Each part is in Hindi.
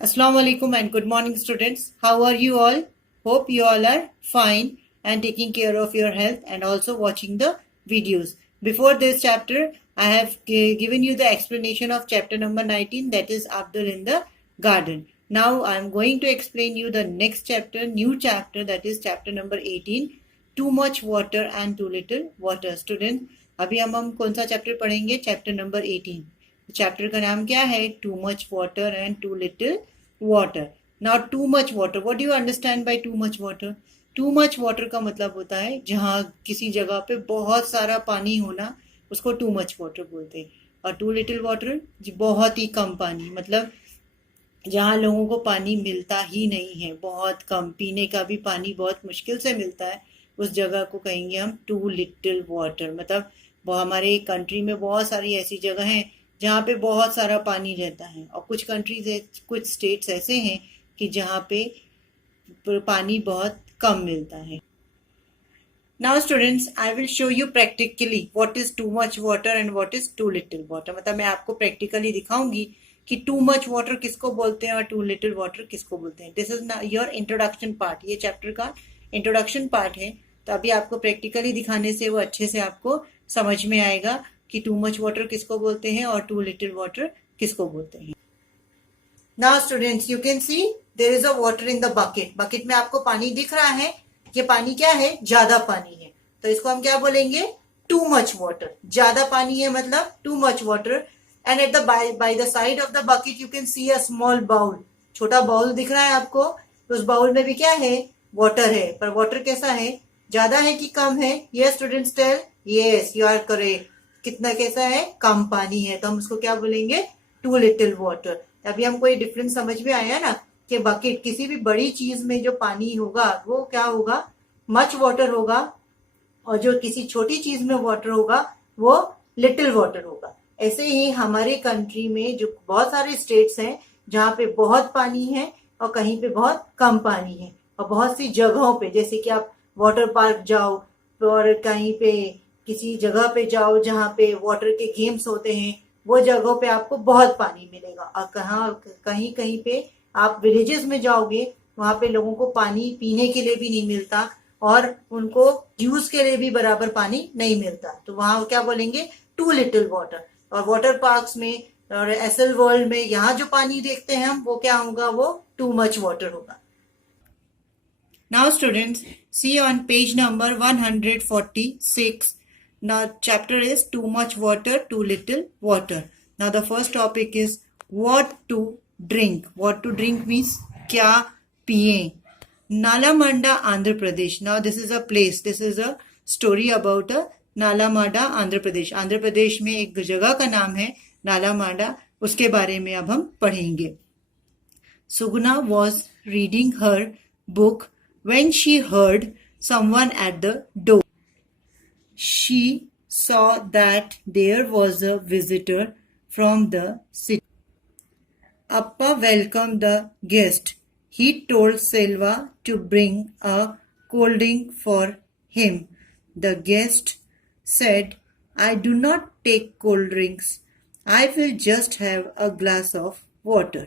Assalamu alaikum and good morning, students. How are you all? Hope you all are fine and taking care of your health and also watching the videos. Before this chapter, I have given you the explanation of chapter number 19, that is Abdul in the Garden. Now I am going to explain you the next chapter, new chapter, that is chapter number 18, Too Much Water and Too Little Water. Students, अभी हम कौन सा चैप्टर पढ़ेंगे? Chapter number 18. चैप्टर का नाम क्या है? Too much water and too little water. Now too much water, what do you understand by too much water? Too much water का मतलब होता है जहाँ किसी जगह पे बहुत सारा पानी होना, उसको टू मच वाटर बोलते हैं. और टू लिटिल वाटर बहुत ही कम पानी, मतलब जहाँ लोगों को पानी मिलता ही नहीं है, बहुत कम, पीने का भी पानी बहुत मुश्किल से मिलता है, उस जगह को कहेंगे हम टू लिटिल वाटर. मतलब हमारे कंट्री में बहुत सारी ऐसी जगह हैं जहाँ पे बहुत सारा पानी रहता है, और कुछ कंट्रीज, कुछ स्टेट्स ऐसे हैं कि जहाँ पे पानी बहुत कम मिलता है. Now students, I will show you practically what is too much water and what is too little water. मतलब मैं आपको practically दिखाऊंगी कि too much water किसको बोलते हैं और too little water किसको बोलते हैं. This is your introduction part. ये chapter का introduction part है, तो अभी आपको practically दिखाने से वो अच्छे से आपको समझ में आएगा कि too much water किसको बोलते हैं और too little water किसको बोलते हैं. Now students, you can see there is a water in the bucket. Bucket में आपको पानी दिख रहा है. ये पानी क्या है? ज्यादा पानी है, तो इसको हम क्या बोलेंगे? Too much water. ज्यादा पानी है मतलब too much water. And at the by the side of the bucket you can see a small bowl. छोटा बाउल दिख रहा है आपको. उस बाउल में भी क्या है? वाटर है. पर वाटर कैसा है? ज्यादा है कि कम है? Yes students tell. Yes, you are correct. कितना कैसा है? कम पानी है, तो हम उसको क्या बोलेंगे? Too little water. अभी हमको ये डिफरेंस समझ में आया ना कि बकेट, किसी भी बड़ी चीज में जो पानी होगा वो क्या होगा? मच वाटर होगा, और जो किसी छोटी चीज में वाटर होगा वो लिटिल वाटर होगा. ऐसे ही हमारे कंट्री में जो बहुत सारे स्टेट्स हैं जहाँ पे बहुत पानी है और कहीं पे बहुत कम पानी है, और बहुत सी जगहों पे, जैसे कि आप वाटर पार्क जाओ और कहीं पे किसी जगह पे जाओ जहाँ पे वाटर के गेम्स होते हैं, वो जगहों पे आपको बहुत पानी मिलेगा. और कहीं कहीं पे आप विलेजेस में जाओगे, वहां पे लोगों को पानी पीने के लिए भी नहीं मिलता और उनको यूज के लिए भी बराबर पानी नहीं मिलता, तो वहां क्या बोलेंगे? Too little water. और वाटर पार्क्स में और एसएल वर्ल्ड में यहाँ जो पानी देखते हैं हम, वो क्या होगा? वो टू मच वाटर होगा. Now students, see on page number 146. Now chapter is too much water, too little water. Now the first topic is what to drink. What to drink means क्या पिए. नालामंडा Andhra Pradesh. Now this is a place, this is a story about a नालामांडा Andhra Pradesh. Andhra Pradesh में एक जगह का नाम है नालामांडा, उसके बारे में अब हम पढ़ेंगे. Suguna was reading her book when she heard someone at the door. She saw that there was a visitor from the city. Appa welcomed the guest. He told Selva to bring a cold drink for him. The guest said, I do not take cold drinks. I will just have a glass of water.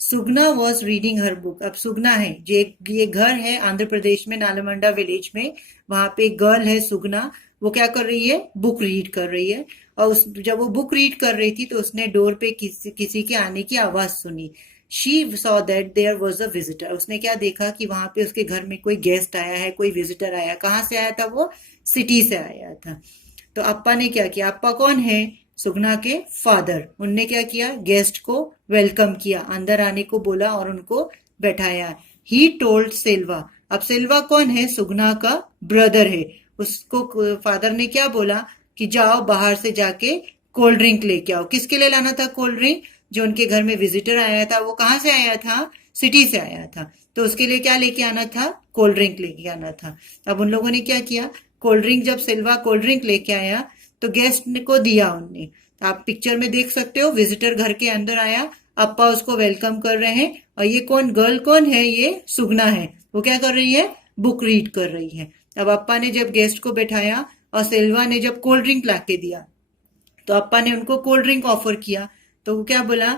Sugna was reading her book. अब सुगना है, ये घर है आंध्र प्रदेश में नालामंडा विलेज में. वहां पे एक गर्ल है सुगना, वो क्या कर रही है? बुक रीड कर रही है. और जब वो बुक रीड कर रही थी तो उसने डोर पे किसी के आने की आवाज सुनी. She saw that there was a visitor. उसने क्या देखा कि वहां पे उसके घर में कोई गेस्ट आया है, कोई विजिटर आया. कहाँ से आया था वो? सिटी से आया था. तो अप्पा ने क्या किया? अप्पा कौन है? सुगना के फादर. उनने क्या किया? गेस्ट को वेलकम किया, अंदर आने को बोला और उनको बैठाया. He told Selva. अब सेल्वा कौन है? सुगना का ब्रदर है. उसको फादर ने क्या बोला कि जाओ बाहर से जाके कोल्ड ड्रिंक लेके आओ. किसके लिए लाना था कोल्ड ड्रिंक? जो उनके घर में विजिटर आया था, वो कहाँ से आया था? सिटी से आया था. तो उसके लिए क्या लेके आना था? कोल्ड ड्रिंक लेके आना था. अब उन लोगों ने क्या किया? कोल्ड ड्रिंक, जब सेल्वा कोल्ड ड्रिंक लेके आया तो गेस्ट को दिया उनने. तो आप पिक्चर में देख सकते हो, विजिटर घर के अंदर आया, अप्पा उसको वेलकम कर रहे हैं. और ये कौन गर्ल कौन है? ये सुगना है. वो क्या कर रही है? बुक रीड कर रही है. अब अप्पा ने जब गेस्ट को बैठाया और सेल्वा ने जब कोल्ड ड्रिंक ला के दिया, तो अप्पा ने उनको कोल्ड ड्रिंक ऑफर किया, तो वो क्या बोला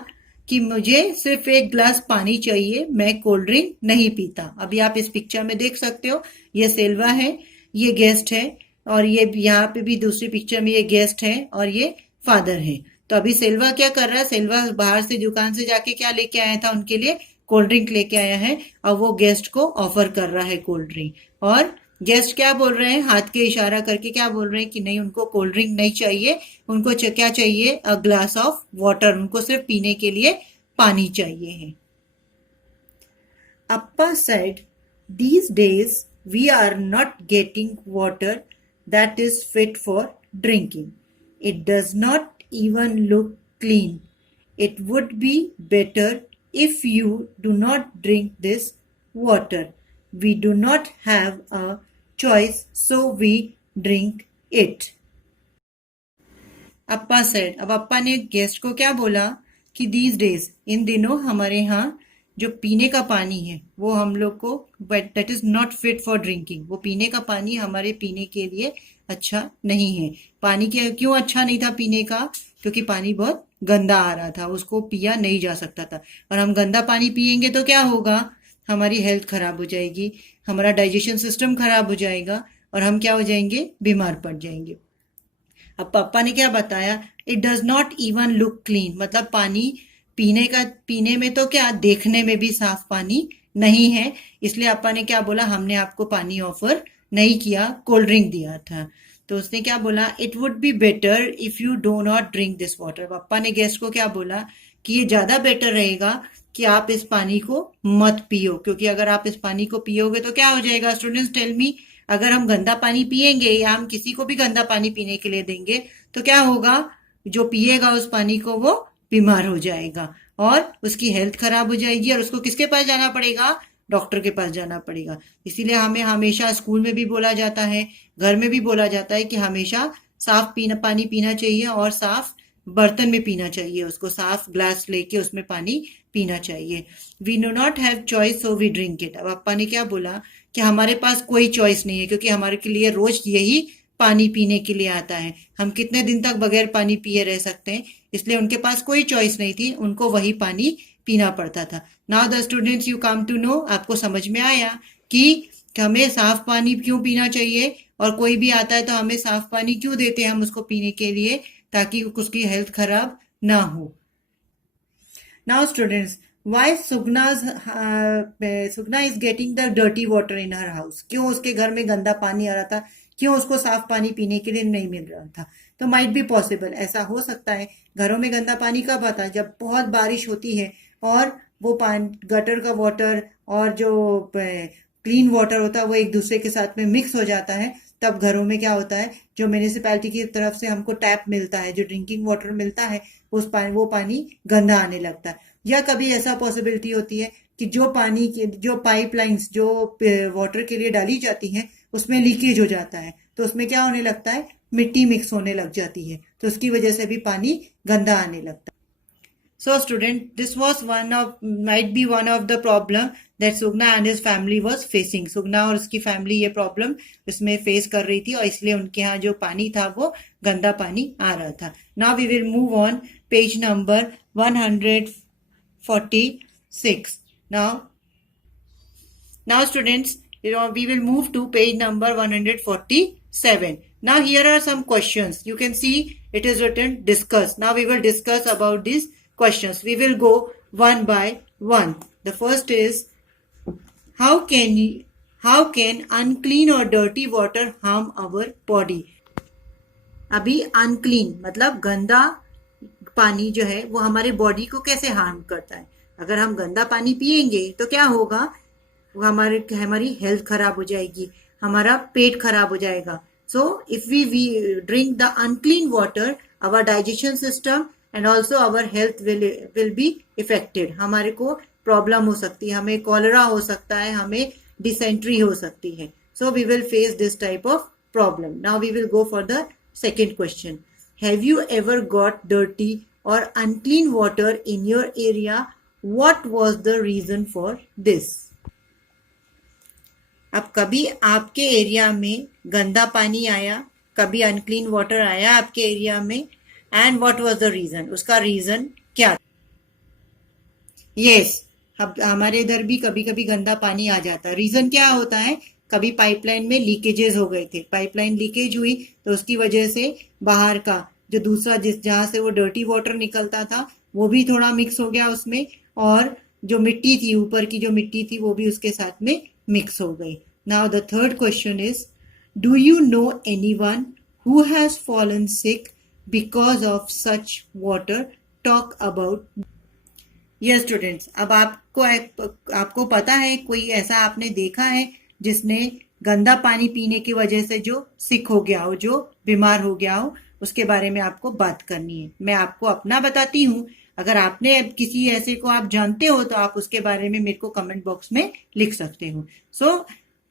कि मुझे सिर्फ एक ग्लास पानी चाहिए, मैं कोल्ड ड्रिंक नहीं पीता। अभी आप इस पिक्चर में देख सकते हो, ये सेल्वा है, ये गेस्ट है, और ये यहाँ पे भी दूसरी पिक्चर में ये गेस्ट है और ये फादर है। तो अभी सेल्वा क्या कर रहा है, सेल्वा बाहर से दुकान से जाके क्या लेके आया था उनके लिए, कोल्ड ड्रिंक लेके आया है, और वो गेस्ट को ऑफर कर रहा है कोल्ड ड्रिंक। और गेस्ट क्या बोल रहे हैं, हाथ के इशारा करके क्या बोल रहे हैं कि नहीं, उनको कोल्ड ड्रिंक नहीं चाहिए, उनको क्या चाहिए, अ ग्लास ऑफ वाटर, उनको सिर्फ पीने के लिए पानी चाहिए है। Appa said, these days we are not getting water that is fit for drinking. It does not even look clean. It would be better if you do not drink this water. We do not have a choice, so we drink it. Appa said, अब अप्पा ने गेस्ट को क्या बोला कि दीज डेज, इन दिनों हमारे यहाँ जो पीने का पानी है वो हम लोग को that is not fit for drinking, वो पीने का पानी हमारे पीने के लिए अच्छा नहीं है। पानी के क्यों अच्छा नहीं था पीने का, क्योंकि पानी बहुत गंदा आ रहा था, उसको पिया नहीं जा सकता था। और हम गंदा पानी पियेंगे तो क्या होगा, हमारी हेल्थ खराब हो जाएगी, हमारा डाइजेशन सिस्टम खराब हो जाएगा और हम क्या हो जाएंगे, बीमार पड़ जाएंगे। अब पापा ने क्या बताया, it does not even look clean, मतलब पानी पीने में तो क्या, देखने में भी साफ पानी नहीं है। इसलिए पापा ने क्या बोला, हमने आपको पानी ऑफर नहीं किया, कोल्ड ड्रिंक दिया था। तो उसने क्या बोला, it would be better if you do not drink this water. पापा ने गेस्ट को क्या बोला कि ये ज्यादा बेटर रहेगा कि आप इस पानी को मत पियो, क्योंकि अगर आप इस पानी को पियोगे तो क्या हो जाएगा, स्टूडेंट्स टेल मी, अगर हम गंदा पानी पिएंगे या हम किसी को भी गंदा पानी पीने के लिए देंगे तो क्या होगा, जो पिएगा उस पानी को वो बीमार हो जाएगा और उसकी हेल्थ खराब हो जाएगी और उसको किसके पास जाना पड़ेगा, डॉक्टर के पास जाना पड़ेगा। इसीलिए हमें हमेशा स्कूल में भी बोला जाता है, घर में भी बोला जाता है कि हमेशा साफ पानी पीना चाहिए और साफ बर्तन में पीना चाहिए, उसको साफ ग्लास लेके उसमें पानी पीना चाहिए। We know not have choice so we drink it. अब पापा ने क्या बोला कि हमारे पास कोई चॉइस नहीं है, क्योंकि हमारे के लिए रोज यही पानी पीने के लिए आता है, हम कितने दिन तक बगैर पानी पिए रह सकते हैं, इसलिए उनके पास कोई चॉइस नहीं थी, उनको वही पानी पीना पड़ता था। Now the students you come to know, आपको समझ में आया कि हमें साफ पानी क्यों पीना चाहिए, और कोई भी आता है तो हमें साफ पानी क्यों देते हैं हम उसको पीने के लिए, ताकि उसकी हेल्थ खराब ना हो। Now students, why Sugna is getting the dirty water in her house, क्यों उसके घर में गंदा पानी आ रहा था, क्यों उसको साफ पानी पीने के लिए नहीं मिल रहा था। तो माइट बी पॉसिबल, ऐसा हो सकता है घरों में गंदा पानी कब आता है, जब बहुत बारिश होती है और वो गटर का वाटर और जो क्लीन वाटर होता है वो एक दूसरे के साथ में मिक्स हो जाता है, तब घरों में क्या होता है, जो म्यूनिसिपैलिटी की तरफ से हमको टैप मिलता है, जो ड्रिंकिंग वाटर मिलता है, वो पानी गंदा आने लगता है। या कभी ऐसा पॉसिबिलिटी होती है कि जो पाइपलाइंस जो वाटर के लिए डाली जाती हैं उसमें लीकेज हो जाता है, तो उसमें क्या होने लगता है, मिट्टी मिक्स होने लग जाती है, तो उसकी वजह से भी पानी गंदा आने लगता है। So student, this was might be one of the problem that Sugna and his family was facing. Sugna और उसकी फैमिली ये प्रॉब्लम इसमें फेस कर रही थी और इसलिए उनके यहाँ जो पानी था वो गंदा पानी आ रहा था। Now we will move on page number 146. Now students, we will move to page number 147. Now here are some questions. You can see it is written discuss. Now we will discuss about these questions. We will go one by one. The first is, how can unclean or dirty water harm our body? अभी unclean मतलब गंदा पानी जो है वो हमारे बॉडी को कैसे हार्म करता है। अगर हम गंदा पानी पिएंगे तो क्या होगा, वो हमारी हेल्थ खराब हो जाएगी, हमारा पेट खराब हो जाएगा। So if we drink the unclean water, our digestion system and also our health will be affected. हमारे को प्रॉब्लम हो सकती है, हमें कॉलरा हो सकता है, हमें डिसेंट्री हो सकती है। So we will face this type of problem. Now we will go for the second question. Have you ever got dirty or unclean water in your area? What was the reason for this? अब कभी आपके एरिया में गंदा पानी आया, कभी अनक्लीन वाटर आया आपके एरिया में, and what was the reason, उसका रीजन क्या? यस, अब हमारे इधर भी कभी कभी गंदा पानी आ जाता है। रीजन क्या होता है? कभी पाइपलाइन में लीकेजेस हो गए थे, पाइपलाइन लीकेज हुई तो उसकी वजह से बाहर का जो दूसरा जिस जहां से वो डर्टी वाटर निकलता था वो भी थोड़ा मिक्स हो गया उसमें, और जो मिट्टी थी, ऊपर की जो मिट्टी थी वो भी उसके साथ में मिक्स हो गई। Now the third question is, do you know anyone who has fallen sick because of such water? Talk about. Yes students, अब आपको पता है कोई ऐसा आपने देखा है जिसने गंदा पानी पीने की वजह से जो सिक हो गया हो, जो बीमार हो गया हो? उसके बारे में आपको बात करनी है। मैं आपको अपना बताती हूँ, अगर आपने किसी ऐसे को आप जानते हो तो आप उसके बारे में मेरे को कमेंट बॉक्स में लिख सकते हो।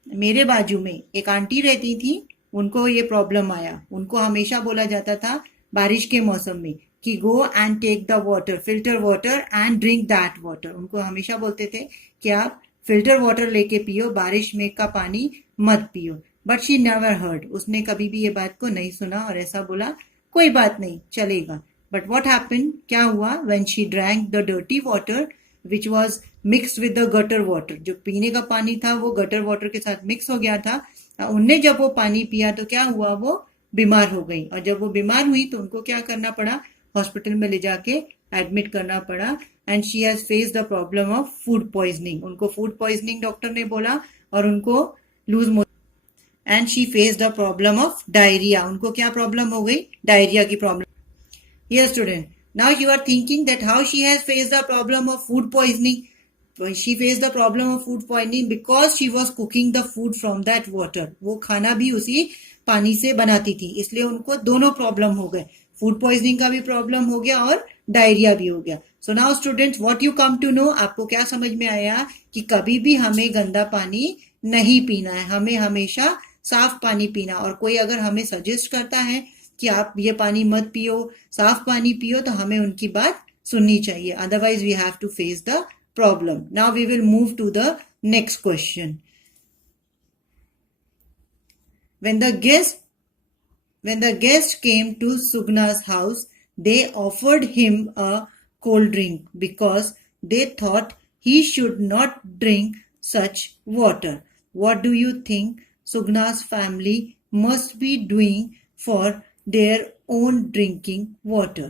मेरे बाजू में एक आंटी रहती थी, उनको ये प्रॉब्लम आया। उनको हमेशा बोला जाता था बारिश के मौसम में कि go and take the water, filter water and drink that water. उनको हमेशा बोलते थे कि आप फिल्टर वाटर लेके पियो, बारिश में का पानी मत पियो। बट शी नेवर हर्ड, उसने कभी भी ये बात को नहीं सुना और ऐसा बोला कोई बात नहीं, चलेगा। बट वॉट हैपन, क्या हुआ? When she drank the dirty water which was mixed with the gutter water, जो पीने का पानी था वो गटर वाटर के साथ मिक्स हो गया था। उनने जब वो पानी पिया तो क्या हुआ? वो बीमार हो गई, और जब वो बीमार हुई तो उनको क्या करना पड़ा? हॉस्पिटल में ले जाके एडमिट करना पड़ा। And she has face the problem of food poisoning, उनको फूड पॉइजनिंग डॉक्टर ने बोला, और उनको loose motion. And she face the problem of diarrhoea, उनको क्या प्रॉब्लम हो गई? डायरिया की problem. Yes, student. Now you are thinking that how she has faced the problem of food poisoning. She faced the problem of food poisoning because she was cooking the food from that water. वो खाना भी उसी पानी से बनाती थी, इसलिए उनको दोनों प्रॉब्लम हो गए, फूड पॉइजनिंग का भी प्रॉब्लम हो गया और डायरिया भी हो गया। So now students, what you come to know, आपको क्या समझ में आया कि कभी भी हमें गंदा पानी नहीं पीना है, हमें हमेशा साफ पानी पीना। और कोई अगर हमें सजेस्ट करता है कि आप ये पानी मत पियो, साफ पानी पियो, तो हमें उनकी बात सुननी चाहिए, otherwise we have to face the problem. Now we will move to the next question. When the guest came to Sugna's house, they offered him a cold drink because they thought he should not drink such water. What do you think Sugna's family must be doing for their own drinking water?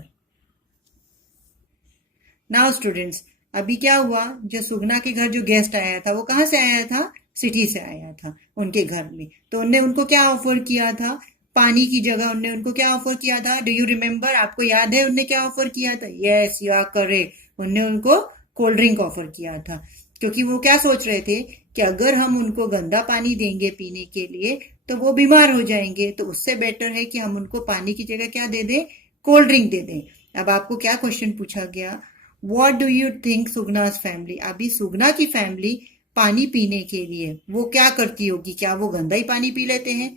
Now students, अभी क्या हुआ? जो सुगना के घर जो गेस्ट आया था वो कहाँ से आया था? सिटी से आया था उनके घर में। तो उनने उनको क्या ऑफर किया था? पानी की जगह उनने उनको क्या ऑफर किया था? Do you remember? आपको याद है उनने क्या ऑफर किया था? यस, यू आर करेक्ट, उनने उनको कोल्ड ड्रिंक ऑफर किया था, क्योंकि वो क्या सोच रहे थे कि अगर हम उनको गंदा पानी देंगे पीने के लिए तो वो बीमार हो जाएंगे, तो उससे बेटर है कि हम उनको पानी की जगह क्या दे दें? कोल्ड ड्रिंक दे दें। अब आपको क्या क्वेश्चन पूछा गया? What do you think Sugna's family, अभी सुगना की फैमिली पानी पीने के लिए वो क्या करती होगी? क्या वो गंदा ही पानी पी लेते हैं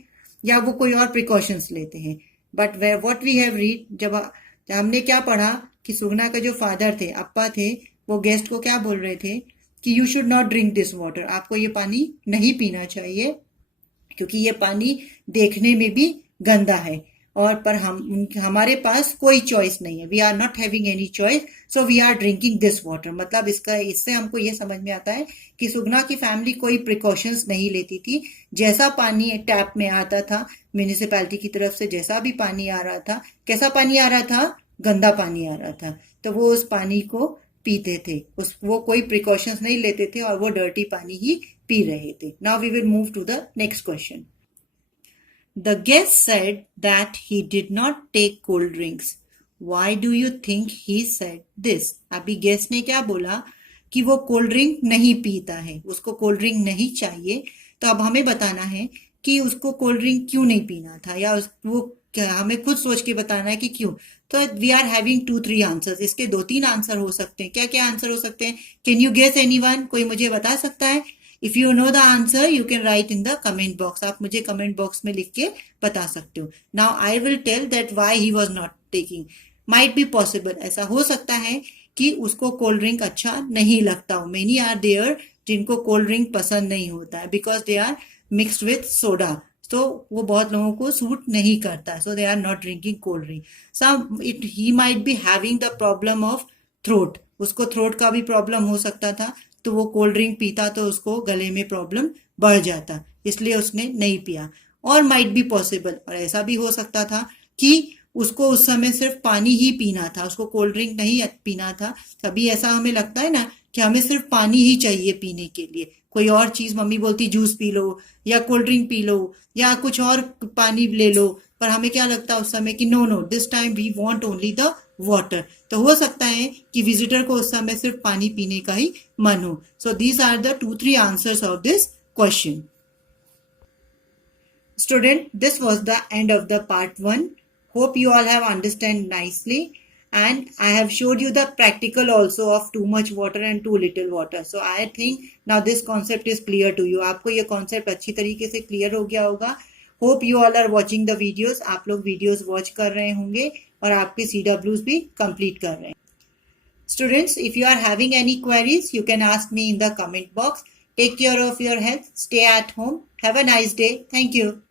या वो कोई और प्रिकॉशंस लेते हैं? But what we have read, जब हमने क्या पढ़ा कि सुगना का जो फादर थे, अप्पा थे, वो गेस्ट को क्या बोल रहे थे कि you should not drink this water, आपको ये पानी नहीं पीना चाहिए क्योंकि ये पानी देखने में भी गंदा है, और पर हमारे पास कोई चॉइस नहीं है, we are not having any choice, so we are drinking this water. मतलब इससे हमको ये समझ में आता है कि सुगना की फैमिली कोई प्रिकॉशंस नहीं लेती थी। जैसा पानी टैप में आता था म्यूनिसिपैलिटी की तरफ से, जैसा भी पानी आ रहा था, कैसा पानी आ रहा था? गंदा पानी आ रहा था, तो वो उस पानी को पीते थे, वो कोई प्रिकॉशंस नहीं लेते थे और वो डर्टी पानी ही पी रहे थे। Now we will move to the next question. The guest said that he did not take cold drinks. Why do you think he said this? अभी गेस्ट ने क्या बोला कि वो कोल्ड ड्रिंक नहीं पीता है, उसको कोल्ड ड्रिंक नहीं चाहिए। तो अब हमें बताना है कि उसको कोल्ड ड्रिंक क्यों नहीं पीना था, या वो क्या हमें खुद सोच के बताना है कि क्यों। तो वी आर हैविंग 2-3 आंसर्स, इसके 2-3 आंसर हो सकते हैं। क्या क्या आंसर हो सकते हैं? Can you guess anyone? कोई मुझे बता सकता है? If you know the answer you can write in the comment box, आप मुझे कमेंट बॉक्स में लिख के बता सकते हो। Now I will tell that why he was not taking. Might be possible, ऐसा हो सकता है कि उसको कोल्ड ड्रिंक अच्छा नहीं लगता हो। मेनी आर देयर जिनको कोल्ड ड्रिंक पसंद नहीं होता है because they are mixed with soda. तो वो बहुत लोगों को सूट नहीं करता, so they are not drinking cold drink. Some it he might be having the problem of throat, उसको थ्रोट का भी प्रॉब्लम हो सकता था, तो वो कोल्ड ड्रिंक पीता तो उसको गले में प्रॉब्लम बढ़ जाता, इसलिए उसने नहीं पिया. और माइट बी पॉसिबल, और ऐसा भी हो सकता था कि उसको उस समय सिर्फ पानी ही पीना था, उसको कोल्ड ड्रिंक नहीं पीना था. कभी ऐसा हमें लगता है ना कि हमें सिर्फ पानी ही चाहिए पीने के लिए, कोई और चीज मम्मी बोलती जूस पी लो या कोल्ड ड्रिंक पी लो या कुछ और पानी ले लो, पर हमें क्या लगता है उस समय कि no no this time we want only the water. तो हो सकता है कि विजिटर को उस समय सिर्फ पानी पीने का ही मन हो. So these are the 2-3 answers of this question. Student, this was the end of the part 1. Hope you all have understand nicely, and I have showed you the practical also of too much water and too little water. So I think now this concept is clear to you. आपको ये concept अच्छी तरीके से clear हो गया होगा. Hope you all are watching the videos. आप लोग videos watch कर रहे होंगे और आपके CWs भी complete कर रहे हैं. Students, if you are having any queries, you can ask me in the comment box. Take care of your health. Stay at home. Have a nice day. Thank you.